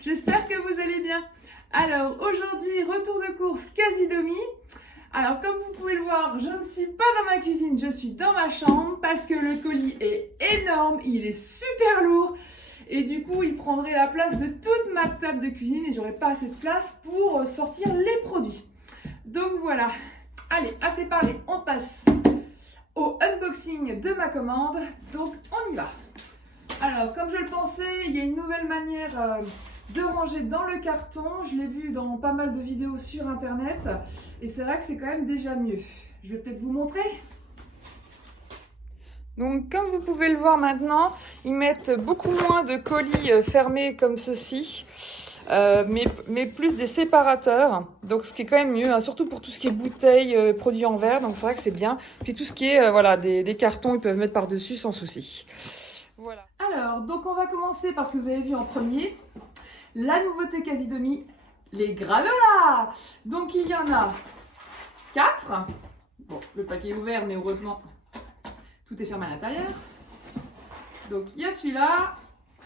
J'espère que vous allez bien. Alors aujourd'hui, retour de course quasi-demi. Alors comme vous pouvez le voir, je ne suis pas dans ma cuisine, je suis dans ma chambre parce que le colis est énorme, il est super lourd et du coup il prendrait la place de toute ma table de cuisine et j'aurais pas assez de place pour sortir les produits. Donc voilà, allez, assez parlé, on passe au unboxing de ma commande, donc on y va. Alors, comme je le pensais, il y a une nouvelle manière de ranger dans le carton. Je l'ai vu dans pas mal de vidéos sur internet et c'est vrai que c'est quand même déjà mieux. Je vais peut-être vous montrer. Donc, comme vous pouvez le voir maintenant, ils mettent beaucoup moins de colis fermés comme ceci, mais plus des séparateurs. Donc, ce qui est quand même mieux, hein, surtout pour tout ce qui est bouteilles, produits en verre. Donc, c'est vrai que c'est bien. Puis tout ce qui est voilà, des cartons, ils peuvent mettre par-dessus sans souci. Voilà. Alors, donc on va commencer parce que vous avez vu en premier, la nouveauté quasi-demi, les granolas. Donc il y en a 4. Bon, le paquet est ouvert, mais heureusement, tout est fermé à l'intérieur. Donc il y a celui-là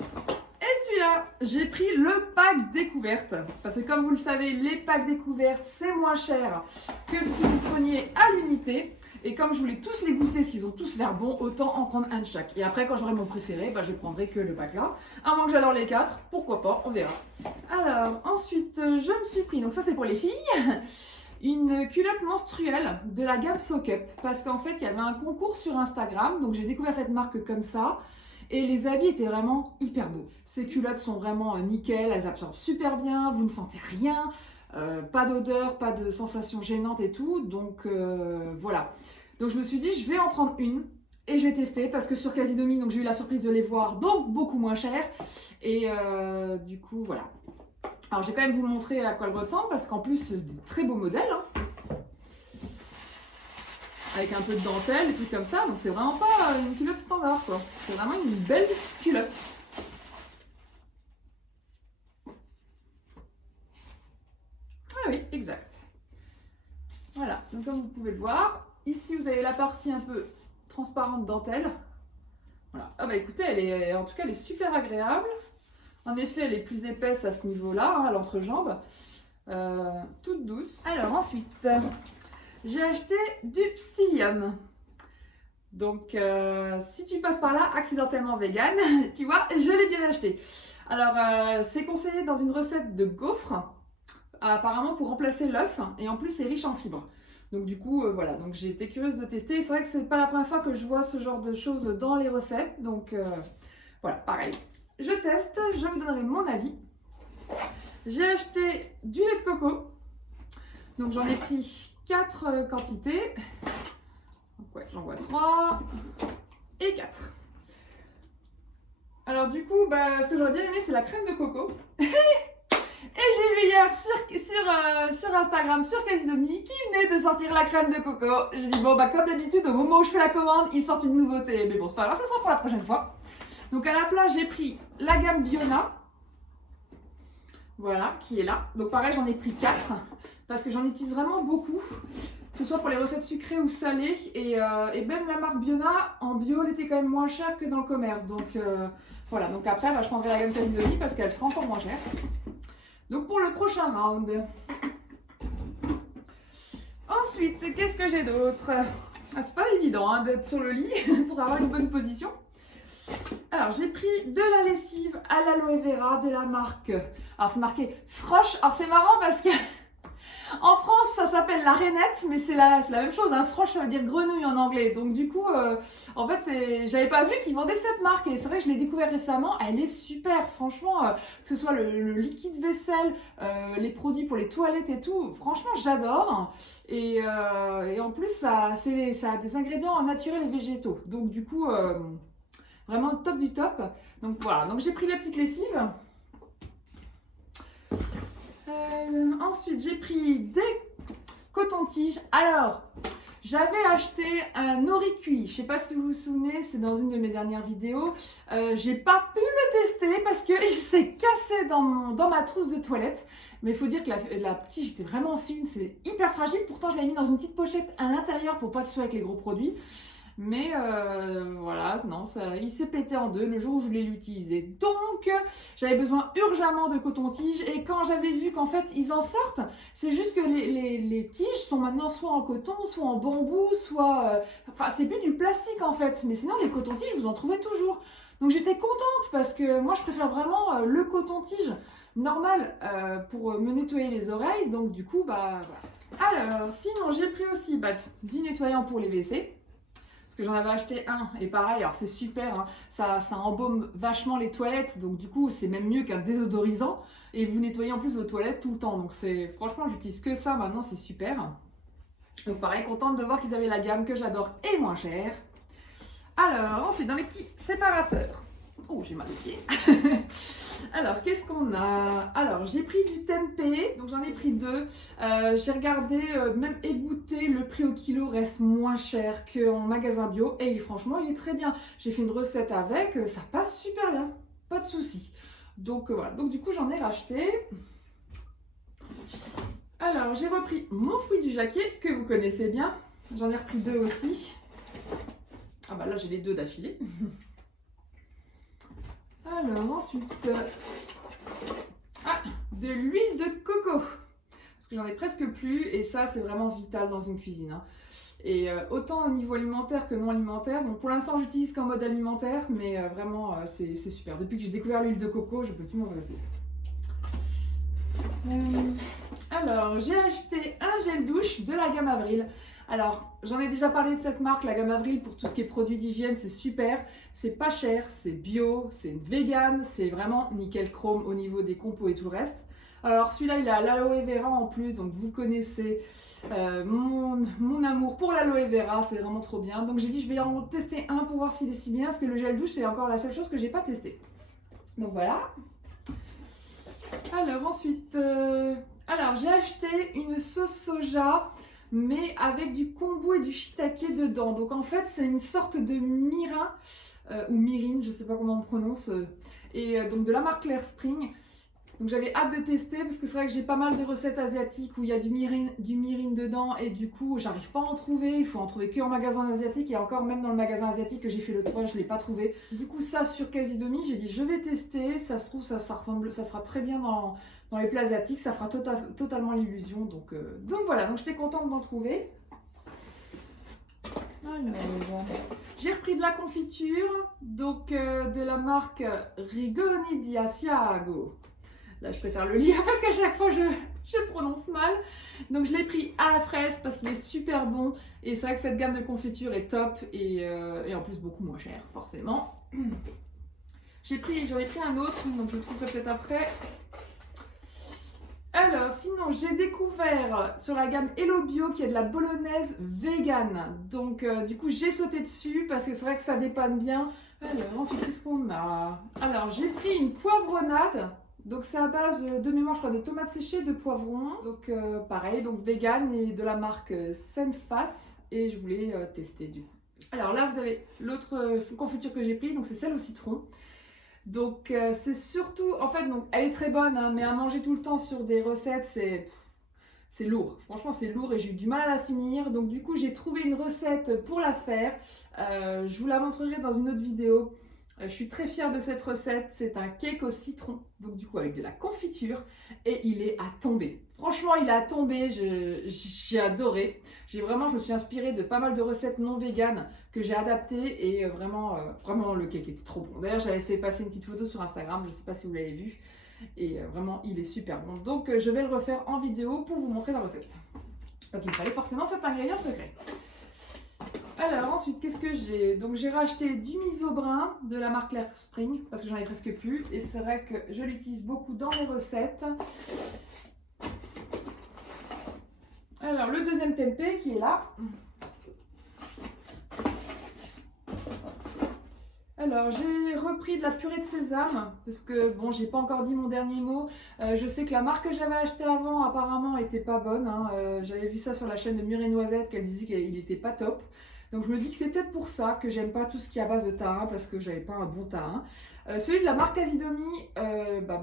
et celui-là. J'ai pris le pack découverte parce que comme vous le savez, les packs découvertes, c'est moins cher que si vous preniez à l'unité. Et comme je voulais tous les goûter, parce qu'ils ont tous l'air bons, autant en prendre un de chaque. Et après, quand j'aurai mon préféré, je prendrai que le pack là. À moins que j'adore les 4, pourquoi pas, on verra. Alors, ensuite, je me suis pris, donc ça c'est pour les filles, une culotte menstruelle de la gamme Soak Up. Parce qu'en fait, il y avait un concours sur Instagram, donc j'ai découvert cette marque comme ça. Et les habits étaient vraiment hyper beaux. Ces culottes sont vraiment nickel, elles absorbent super bien, vous ne sentez rien. Pas d'odeur, pas de sensation gênante et tout, donc voilà. Donc je me suis dit, je vais en prendre une et je vais tester parce que sur quasi-demi, donc j'ai eu la surprise de les voir, donc beaucoup moins cher. Et du coup, voilà. Alors je vais quand même vous montrer à quoi elles ressemblent parce qu'en plus, c'est des très beaux modèles. Hein. Avec un peu de dentelle et tout comme ça, donc c'est vraiment pas une culotte standard, quoi. C'est vraiment une belle culotte. Ah oui, exact. Voilà, donc comme vous pouvez le voir, ici vous avez la partie un peu transparente dentelle. Voilà. Ah bah écoutez, en tout cas elle est super agréable. En effet, elle est plus épaisse à ce niveau-là, hein, à l'entrejambe. Toute douce. Alors ensuite, j'ai acheté du psyllium. Donc si tu passes par là, accidentellement vegan, tu vois, je l'ai bien acheté. Alors c'est conseillé dans une recette de gaufres. Apparemment pour remplacer l'œuf et en plus c'est riche en fibres. Donc du coup voilà, donc j'ai été curieuse de tester et c'est vrai que c'est pas la première fois que je vois ce genre de choses dans les recettes, donc voilà, pareil. Je teste, je vous donnerai mon avis. J'ai acheté du lait de coco, donc j'en ai pris 4 quantités. Donc ouais, j'en vois 3 et 4. Alors du coup, ce que j'aurais bien aimé c'est la crème de coco. Et j'ai vu hier sur Instagram, sur quasi-demi, qui venait de sortir la crème de coco. J'ai dit, bon, comme d'habitude, au moment où je fais la commande, ils sortent une nouveauté. Mais bon, c'est pas grave, ça sera pour la prochaine fois. Donc, à la place, j'ai pris la gamme Biona. Voilà, qui est là. Donc, pareil, j'en ai pris 4. Parce que j'en utilise vraiment beaucoup. Que ce soit pour les recettes sucrées ou salées. Et même la marque Biona, en bio, elle était quand même moins chère que dans le commerce. Donc, voilà. Donc, après, je prendrai la gamme quasi-demi parce qu'elle sera encore moins chère. Donc pour le prochain round. Ensuite, qu'est-ce que j'ai d'autre? C'est pas évident hein, d'être sur le lit pour avoir une bonne position. Alors j'ai pris de la lessive à l'aloe vera de la marque. Alors c'est marqué Frosch. Alors c'est marrant parce que en France ça s'appelle la rainette, mais c'est la même chose. Hein. Frosch ça veut dire grenouille en anglais. Donc du coup, en fait j'avais pas vu qu'ils vendaient cette marque et c'est vrai que je l'ai découvert récemment. Elle est super, franchement, que ce soit le liquide vaisselle, les produits pour les toilettes et tout. Franchement j'adore. Et en plus ça a des ingrédients naturels et végétaux. Donc du coup, vraiment top du top. Donc voilà. Donc j'ai pris la petite lessive. Ensuite, j'ai pris des cotons-tiges. Alors, j'avais acheté un nori cuit. Je ne sais pas si vous vous souvenez, c'est dans une de mes dernières vidéos. J'ai pas pu le tester parce qu'il s'est cassé dans ma trousse de toilette. Mais il faut dire que la tige était vraiment fine, c'est hyper fragile. Pourtant, je l'ai mis dans une petite pochette à l'intérieur pour pas qu'il soit avec les gros produits. Mais voilà, non, ça, il s'est pété en deux le jour où je voulais l'utiliser. Donc, j'avais besoin urgemment de coton-tige. Et quand j'avais vu qu'en fait, ils en sortent, c'est juste que les tiges sont maintenant soit en coton, soit en bambou, soit... Enfin, c'est plus du plastique en fait. Mais sinon, les cotons-tiges, vous en trouvez toujours. Donc, j'étais contente parce que moi, je préfère vraiment le coton-tige normal pour me nettoyer les oreilles. Donc, du coup, bah voilà. Alors, sinon, j'ai pris aussi du nettoyant pour les WC. Parce que j'en avais acheté un, et pareil, alors c'est super, hein, ça embaume vachement les toilettes, donc du coup c'est même mieux qu'un désodorisant, et vous nettoyez en plus vos toilettes tout le temps, donc franchement j'utilise que ça maintenant, c'est super. Donc pareil, contente de voir qu'ils avaient la gamme que j'adore et moins chère. Alors ensuite dans les petits séparateurs, oh j'ai mal aux pieds. Alors qu'est-ce qu'on a? Alors j'ai pris du tempeh, donc j'en ai pris deux. J'ai regardé, même égoutté, le prix au kilo reste moins cher qu'en magasin bio et franchement il est très bien. J'ai fait une recette avec, ça passe super bien, pas de souci. Donc voilà, donc du coup j'en ai racheté. Alors j'ai repris mon fruit du jacquier que vous connaissez bien, j'en ai repris deux aussi. Ah bah là j'ai les deux d'affilée. Alors ensuite, de l'huile de coco, parce que j'en ai presque plus et ça c'est vraiment vital dans une cuisine. Hein. Et autant au niveau alimentaire que non alimentaire, bon pour l'instant j'utilise qu'en mode alimentaire, mais vraiment c'est super. Depuis que j'ai découvert l'huile de coco, je ne peux plus m'en passer. Alors j'ai acheté un gel douche de la gamme Avril. Alors, j'en ai déjà parlé de cette marque, la gamme Avril, pour tout ce qui est produits d'hygiène, c'est super. C'est pas cher, c'est bio, c'est vegan, c'est vraiment nickel chrome au niveau des compos et tout le reste. Alors, celui-là, il a l'aloe vera en plus, donc vous connaissez mon amour pour l'aloe vera, c'est vraiment trop bien. Donc, j'ai dit, je vais en tester un pour voir s'il est si bien, parce que le gel douche, c'est encore la seule chose que j'ai pas testé. Donc, voilà. Alors, ensuite, alors j'ai acheté une sauce soja, mais avec du kombu et du shiitake dedans. Donc en fait c'est une sorte de mirin ou mirine, je sais pas comment on prononce, et donc de la marque Clear Spring. Donc j'avais hâte de tester parce que c'est vrai que j'ai pas mal de recettes asiatiques où il y a du mirin dedans et du coup j'arrive pas à en trouver, il faut en trouver que en magasin asiatique et encore même dans le magasin asiatique que j'ai fait l'autre fois je l'ai pas trouvé. Du coup ça sur Quasi-Demi j'ai dit je vais tester, ça se trouve ça sera très bien dans les plats asiatiques, ça fera totalement l'illusion donc voilà, donc j'étais contente d'en trouver. Alors, j'ai repris de la confiture, donc de la marque Rigoni di Asiago. Là, je préfère le lire parce qu'à chaque fois, je prononce mal. Donc, je l'ai pris à la fraise parce qu'il est super bon. Et c'est vrai que cette gamme de confiture est top et en plus beaucoup moins cher, forcément. J'en ai pris un autre, donc je le trouverai peut-être après. Alors, sinon, j'ai découvert sur la gamme Hello Bio qu'il y a de la bolognaise vegan. Donc, du coup, j'ai sauté dessus parce que c'est vrai que ça dépanne bien. Alors, ensuite, qu'est-ce qu'on a? Alors, j'ai pris une poivronnade. Donc, c'est à base de mémoire, je crois, de tomates séchées, de poivrons. Donc, pareil, donc vegan et de la marque Senfast. Et je voulais tester du coup. Alors là, vous avez l'autre confiture que j'ai pris. Donc, c'est celle au citron. Donc c'est surtout, en fait, donc, elle est très bonne, hein, mais à manger tout le temps sur des recettes, c'est lourd. Franchement, c'est lourd et j'ai eu du mal à la finir. Donc du coup, j'ai trouvé une recette pour la faire. Je vous la montrerai dans une autre vidéo. Je suis très fière de cette recette. C'est un cake au citron, donc du coup avec de la confiture. Et il est à tomber. Franchement, il est à tomber. J'ai adoré. Je me suis inspirée de pas mal de recettes non véganes que j'ai adaptées. Et vraiment, le cake était trop bon. D'ailleurs, j'avais fait passer une petite photo sur Instagram. Je ne sais pas si vous l'avez vu. Et vraiment, il est super bon. Donc, je vais le refaire en vidéo pour vous montrer la recette. Donc, il me fallait forcément cet ingrédient secret. Alors ensuite, qu'est-ce que j'ai? Donc j'ai racheté du miso brun de la marque Clear Spring parce que j'en ai presque plus et c'est vrai que je l'utilise beaucoup dans les recettes. Alors le deuxième tempeh qui est là. Alors j'ai repris de la purée de sésame parce que bon, j'ai pas encore dit mon dernier mot. Je sais que la marque que j'avais achetée avant apparemment était pas bonne. Hein. J'avais vu ça sur la chaîne de Mûre et Noisette qu'elle disait qu'il était pas top. Donc je me dis que c'est peut-être pour ça que j'aime pas tout ce qui est à base de thym, parce que j'avais pas un bon thym. Celui de la marque Asidomi,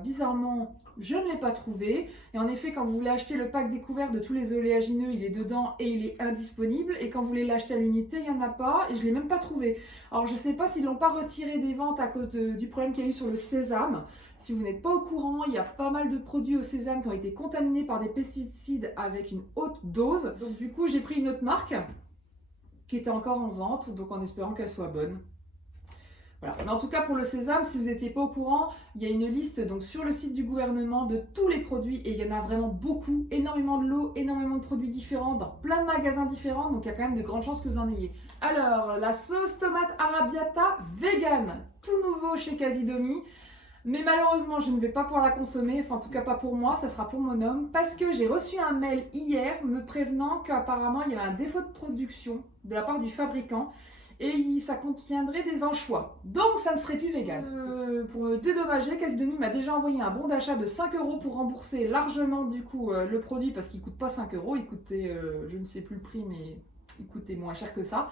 bizarrement, je ne l'ai pas trouvé. Et en effet, quand vous voulez acheter le pack découvert de tous les oléagineux, il est dedans et il est indisponible. Et quand vous voulez l'acheter à l'unité, il n'y en a pas et je ne l'ai même pas trouvé. Alors je ne sais pas s'ils ne l'ont pas retiré des ventes à cause du problème qu'il y a eu sur le sésame. Si vous n'êtes pas au courant, il y a pas mal de produits au sésame qui ont été contaminés par des pesticides avec une haute dose. Donc du coup, j'ai pris une autre marque qui était encore en vente, donc en espérant qu'elle soit bonne. Voilà. Mais en tout cas, pour le sésame, si vous n'étiez pas au courant, il y a une liste donc, sur le site du gouvernement de tous les produits et il y en a vraiment beaucoup, énormément de lots, énormément de produits différents dans plein de magasins différents, donc il y a quand même de grandes chances que vous en ayez. Alors, la sauce tomate arrabbiata vegan, tout nouveau chez Casidomi. Mais malheureusement, je ne vais pas pouvoir la consommer, enfin en tout cas pas pour moi, ça sera pour mon homme, parce que j'ai reçu un mail hier me prévenant qu'apparemment il y avait un défaut de production de la part du fabricant et ça contiendrait des anchois. Donc ça ne serait plus vegan. Pour me dédommager, Casidomi m'a déjà envoyé un bon d'achat de 5 € pour rembourser largement du coup le produit parce qu'il ne coûte pas 5 €, il coûtait, je ne sais plus le prix, mais il coûtait moins cher que ça.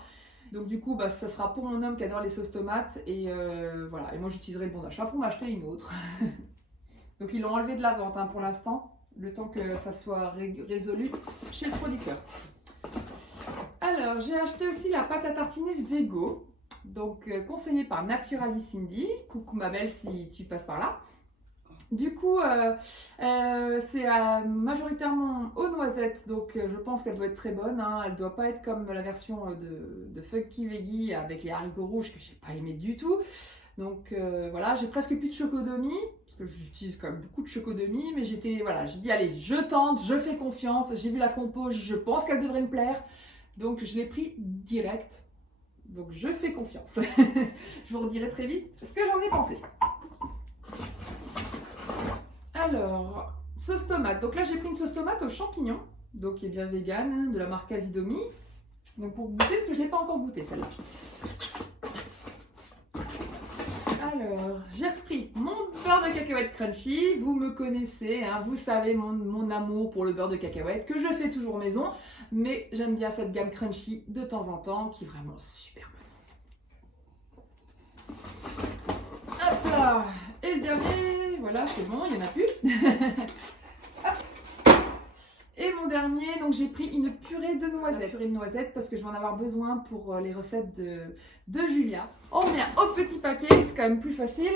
Donc du coup, ça sera pour mon homme qui adore les sauces tomates et voilà. Et moi, j'utiliserai le bon d'achat pour m'acheter une autre. Donc ils l'ont enlevé de la vente pour l'instant, le temps que ça soit résolu chez le producteur. Alors, j'ai acheté aussi la pâte à tartiner Vego, donc conseillée par Naturally Cindy. Coucou ma belle si tu passes par là. Du coup, c'est majoritairement aux noisettes, donc je pense qu'elle doit être très bonne. Elle ne doit pas être comme la version de Funky Veggie avec les haricots rouges que je n'ai pas aimé du tout. Donc voilà, j'ai presque plus de chocodomi, parce que j'utilise quand même beaucoup de chocodomi, mais j'ai dit allez, je tente, je fais confiance, j'ai vu la compo, je pense qu'elle devrait me plaire, donc je l'ai pris direct. Donc je fais confiance. Je vous redirai très vite ce que j'en ai pensé. Alors, sauce tomate. Donc là, j'ai pris une sauce tomate aux champignons, donc qui est bien vegan, de la marque Casidomi. Donc pour goûter, parce que je ne l'ai pas encore goûté celle-là. Alors, j'ai repris mon beurre de cacahuète crunchy. Vous me connaissez, vous savez mon amour pour le beurre de cacahuète, que je fais toujours maison. Mais j'aime bien cette gamme crunchy de temps en temps, qui est vraiment super bonne. Hop là. Et le dernier, voilà, c'est bon, il n'y en a plus. Et mon dernier, donc j'ai pris une purée de noisettes. Purée de noisettes parce que je vais en avoir besoin pour les recettes de Julia. On revient au petit paquet, c'est quand même plus facile.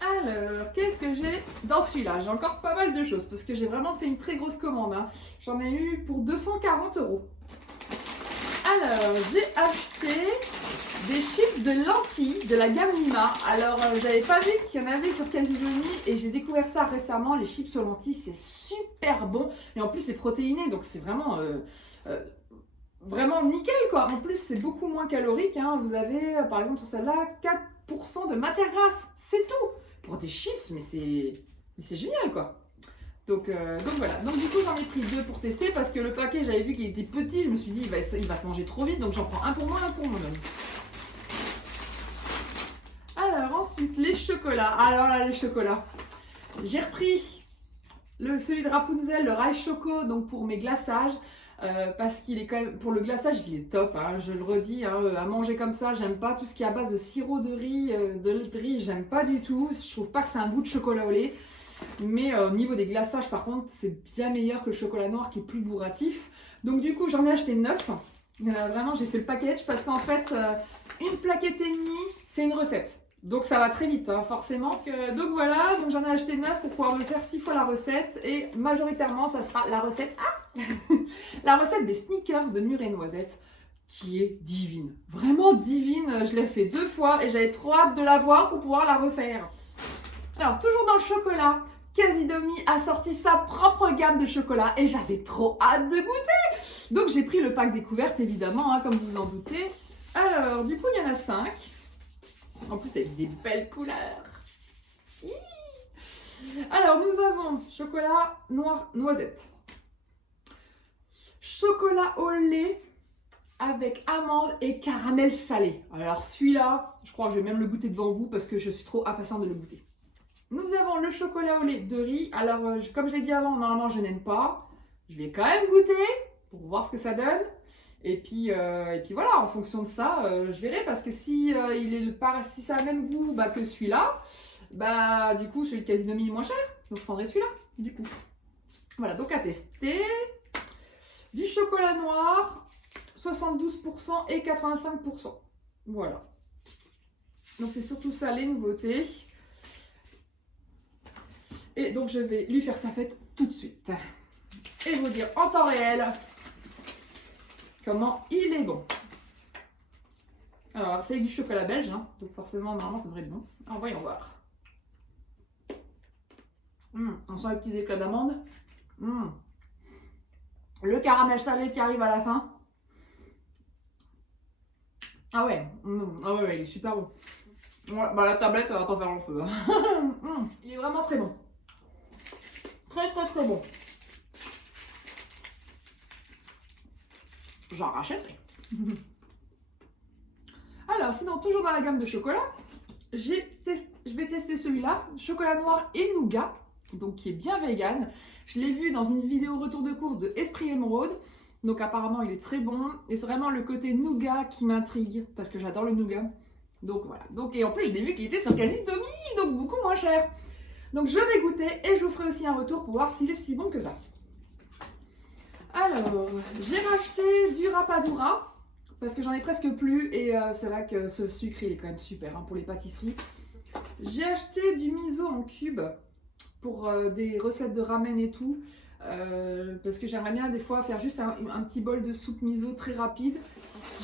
Alors, qu'est-ce que j'ai dans celui-là? J'ai encore pas mal de choses parce que j'ai vraiment fait une très grosse commande. J'en ai eu pour 240 €. Alors, j'ai acheté des chips de lentilles de la gamme Lima. Alors, j'avais pas vu qu'il y en avait sur Casidomi et j'ai découvert ça récemment. Les chips aux lentilles, c'est super bon. Et en plus, c'est protéiné, donc c'est vraiment, vraiment nickel, quoi. En plus, c'est beaucoup moins calorique. Vous avez, par exemple, sur celle-là, 4% de matière grasse. C'est tout. Pour des chips, mais c'est génial, quoi. Donc voilà, donc du coup j'en ai pris 2 pour tester parce que le paquet j'avais vu qu'il était petit, je me suis dit il va se manger trop vite, donc j'en prends un pour moi, un pour mon homme. Alors ensuite les chocolats, alors là les chocolats, j'ai repris celui de Rapunzel, le Rice Choco, donc pour mes glaçages, parce qu'il est quand même, pour le glaçage il est top, je le redis, à manger comme ça, j'aime pas tout ce qui est à base de sirop de riz, j'aime pas du tout, je trouve pas que c'est un goût de chocolat au lait. Mais au niveau des glaçages par contre c'est bien meilleur que le chocolat noir qui est plus bourratif. Donc du coup j'en ai acheté 9. Vraiment j'ai fait le package parce qu'en fait une plaquette et demie c'est une recette. Donc ça va très vite forcément. Donc voilà, donc j'en ai acheté 9 pour pouvoir me faire 6 fois la recette. Et majoritairement ça sera la recette la recette des sneakers de mûre et noisette qui est divine. Vraiment divine, je l'ai fait 2 fois et j'avais trop hâte de la voir pour pouvoir la refaire. Alors, toujours dans le chocolat, Casidomi a sorti sa propre gamme de chocolat et j'avais trop hâte de goûter. Donc, j'ai pris le pack découverte, évidemment, comme vous vous en doutez. Alors, du coup, il y en a 5. En plus, avec des belles couleurs. Alors, nous avons chocolat noir noisette. Chocolat au lait avec amande et caramel salé. Alors, celui-là, je crois que je vais même le goûter devant vous parce que je suis trop impatiente de le goûter. Nous avons le chocolat au lait de riz. Alors, comme je l'ai dit avant, normalement, je n'aime pas. Je vais quand même goûter pour voir ce que ça donne. Et puis voilà, en fonction de ça, je verrai parce que si, si ça a le même goût bah, que celui-là, bah du coup celui de Casidomi est moins cher, donc je prendrai celui-là du coup. Voilà, donc à tester. Du chocolat noir, 72% et 85%. Voilà. Donc c'est surtout ça les nouveautés. Et donc je vais lui faire sa fête tout de suite. Et vous dire en temps réel comment il est bon. Alors c'est avec du chocolat belge, hein, donc forcément normalement ça devrait être bon. Alors voyons voir. On sent les petits éclats d'amande. Le caramel salé qui arrive à la fin. Ah ouais, ah ouais, il est super bon. Ouais, bah la tablette elle va pas faire long feu. Il est vraiment très bon. Très bon. J'en rachèterai. Alors sinon, toujours dans la gamme de chocolat, je vais tester celui-là, chocolat noir et nougat, donc qui est bien vegan. Je l'ai vu dans une vidéo retour de course de Esprit Émeraude, donc apparemment il est très bon. Et c'est vraiment le côté nougat qui m'intrigue, parce que j'adore le nougat. Donc voilà, et en plus je l'ai vu qu'il était sur Casidomi, donc beaucoup moins cher. Donc je vais goûter et je vous ferai aussi un retour pour voir s'il est si bon que ça. Alors, j'ai racheté du rapadura parce que j'en ai presque plus et c'est vrai que ce sucre il est quand même super hein, pour les pâtisseries. J'ai acheté du miso en cube pour des recettes de ramen et tout parce que j'aimerais bien des fois faire juste un petit bol de soupe miso très rapide.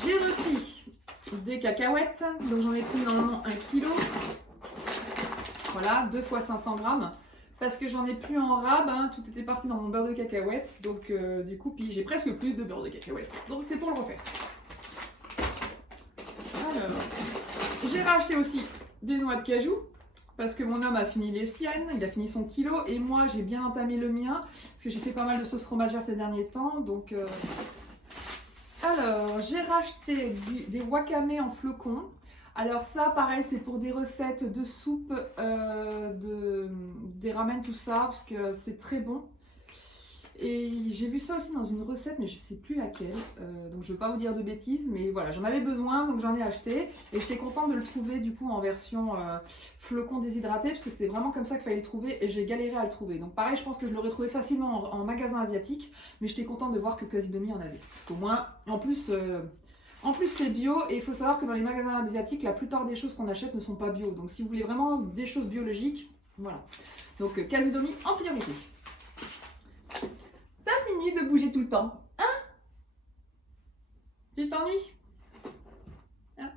J'ai repris des cacahuètes, donc j'en ai pris normalement 1 kg. Voilà, 2 fois 500 grammes. Parce que j'en ai plus en rab, hein, tout était parti dans mon beurre de cacahuète. Donc du coup, puis j'ai presque plus de beurre de cacahuète. Donc c'est pour le refaire. Alors, j'ai racheté aussi des noix de cajou. Parce que mon homme a fini les siennes, il a fini son kilo. Et moi, j'ai bien entamé le mien. Parce que j'ai fait pas mal de sauces fromagères ces derniers temps. Donc, alors, j'ai racheté des wakame en flocons. Alors ça, pareil, c'est pour des recettes de soupe, des ramen, tout ça, parce que c'est très bon. Et j'ai vu ça aussi dans une recette, mais je ne sais plus laquelle. Donc je ne veux pas vous dire de bêtises, mais voilà, j'en avais besoin, donc j'en ai acheté. Et j'étais contente de le trouver du coup en version flocon déshydraté, parce que c'était vraiment comme ça qu'il fallait le trouver, et j'ai galéré à le trouver. Donc pareil, je pense que je l'aurais trouvé facilement en magasin asiatique, mais j'étais contente de voir que Casidomi en avait. Parce qu'au moins, en plus, c'est bio et il faut savoir que dans les magasins asiatiques, la plupart des choses qu'on achète ne sont pas bio. Donc si vous voulez vraiment des choses biologiques, voilà. Donc Casidomi en priorité. T'as fini de bouger tout le temps, hein? Tu t'ennuies? Hein?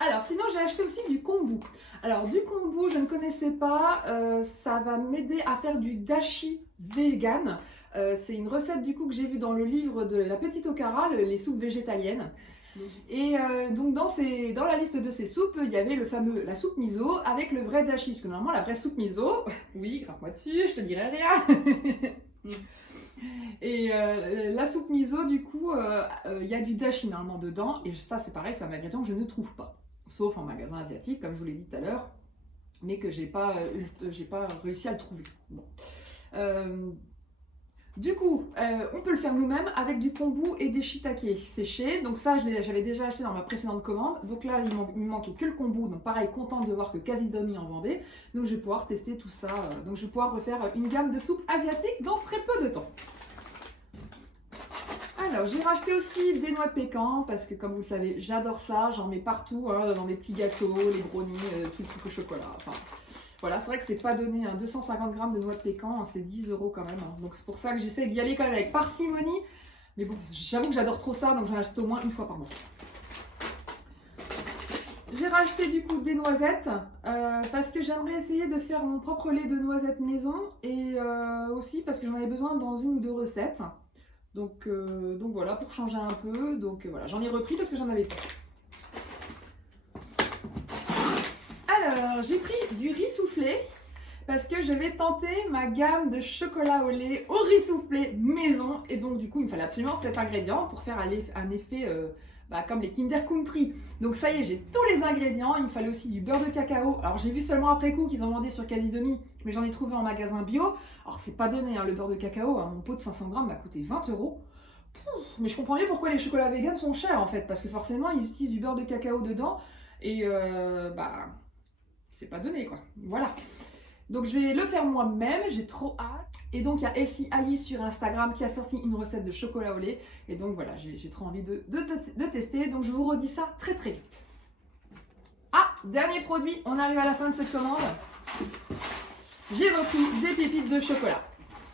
Alors sinon j'ai acheté aussi du kombu. Alors du kombu je ne connaissais pas, ça va m'aider à faire du dashi vegan. C'est une recette du coup que j'ai vue dans le livre de la petite Okara, les soupes végétaliennes. Et donc dans la liste de ces soupes, il y avait la soupe miso avec le vrai dashi. Parce que normalement la vraie soupe miso, oui, grave-moi dessus, je te dirai rien. Et la soupe miso du coup, il y a du dashi normalement dedans. Et ça c'est pareil, c'est un ingrédient que je ne trouve pas. Sauf en magasin asiatique, comme je vous l'ai dit tout à l'heure. Mais que j'ai pas réussi à le trouver. Bon. Du coup, on peut le faire nous-mêmes avec du kombu et des shiitake séchés. Donc ça, j'avais déjà acheté dans ma précédente commande. Donc là, il me manquait que le kombu. Donc pareil, contente de voir que Casidomi en vendait. Donc je vais pouvoir tester tout ça. Donc je vais pouvoir refaire une gamme de soupes asiatiques dans très peu de temps. Alors, j'ai racheté aussi des noix de pécan parce que comme vous le savez, j'adore ça. J'en mets partout, hein, dans mes petits gâteaux, les brownies, tout le truc au chocolat. Enfin, voilà, c'est vrai que c'est pas donné, hein, 250 grammes de noix de pécan, hein, c'est 10 € quand même. Hein. Donc c'est pour ça que j'essaie d'y aller quand même avec parcimonie. Mais bon, j'avoue que j'adore trop ça, donc j'en achète au moins une fois par mois. J'ai racheté du coup des noisettes parce que j'aimerais essayer de faire mon propre lait de noisettes maison et aussi parce que j'en avais besoin dans une ou deux recettes. Donc voilà, pour changer un peu. Donc voilà, j'en ai repris parce que j'en avais plus. Alors, j'ai pris du riz soufflé parce que je vais tenter ma gamme de chocolat au lait au riz soufflé maison. Et donc du coup, il me fallait absolument cet ingrédient pour faire un effet comme les Kinder Country. Donc ça y est, j'ai tous les ingrédients. Il me fallait aussi du beurre de cacao. Alors j'ai vu seulement après coup qu'ils en vendaient sur Casidomi, mais j'en ai trouvé en magasin bio. Alors c'est pas donné, hein, le beurre de cacao, hein, mon pot de 500 grammes m'a coûté 20 €. Mais je comprends mieux pourquoi les chocolats véganes sont chers en fait, parce que forcément ils utilisent du beurre de cacao dedans et bah c'est pas donné quoi. Voilà. Donc je vais le faire moi-même, j'ai trop hâte. Et donc il y a Elsie Alice sur Instagram qui a sorti une recette de chocolat au lait. Et donc voilà, j'ai trop envie de tester. Donc je vous redis ça très très vite. Ah, dernier produit, on arrive à la fin de cette commande. J'ai repris des pépites de chocolat.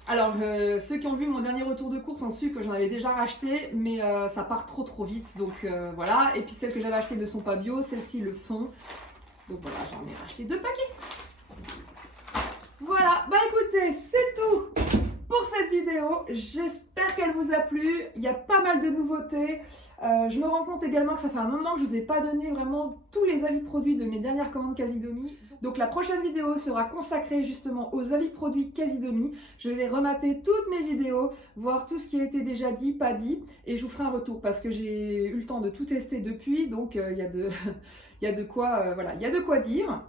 Alors ceux qui ont vu mon dernier retour de course ont su que j'en avais déjà racheté, mais ça part trop vite. Donc voilà, et puis celles que j'avais achetées ne sont pas bio, celles-ci le sont. Donc voilà, j'en ai racheté 2 paquets. Voilà, bah écoutez, c'est tout pour cette vidéo. J'espère qu'elle vous a plu. Il y a pas mal de nouveautés. Je me rends compte également que ça fait un moment que je ne vous ai pas donné vraiment tous les avis produits de mes dernières commandes Casidomi. Donc la prochaine vidéo sera consacrée justement aux avis produits Casidomi. Je vais remater toutes mes vidéos, voir tout ce qui a été déjà dit, pas dit, et je vous ferai un retour parce que j'ai eu le temps de tout tester depuis, donc il y a de quoi dire.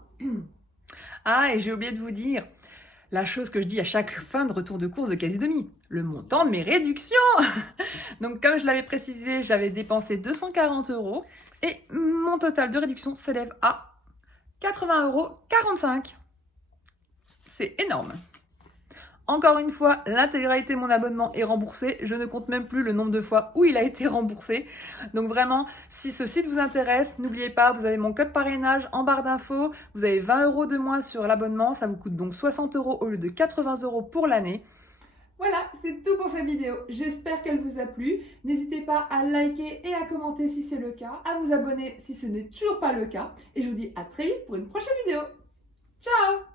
Ah, et j'ai oublié de vous dire la chose que je dis à chaque fin de retour de course de Casidomi, le montant de mes réductions. Donc comme je l'avais précisé, j'avais dépensé 240 € et mon total de réduction s'élève à 80,45 €. C'est énorme. Encore une fois, l'intégralité de mon abonnement est remboursée. Je ne compte même plus le nombre de fois où il a été remboursé. Donc vraiment, si ce site vous intéresse, n'oubliez pas, vous avez mon code parrainage en barre d'infos. Vous avez 20 € de moins sur l'abonnement. Ça vous coûte donc 60 € au lieu de 80 € pour l'année. Voilà, c'est tout pour cette vidéo. J'espère qu'elle vous a plu. N'hésitez pas à liker et à commenter si c'est le cas, à vous abonner si ce n'est toujours pas le cas. Et je vous dis à très vite pour une prochaine vidéo. Ciao!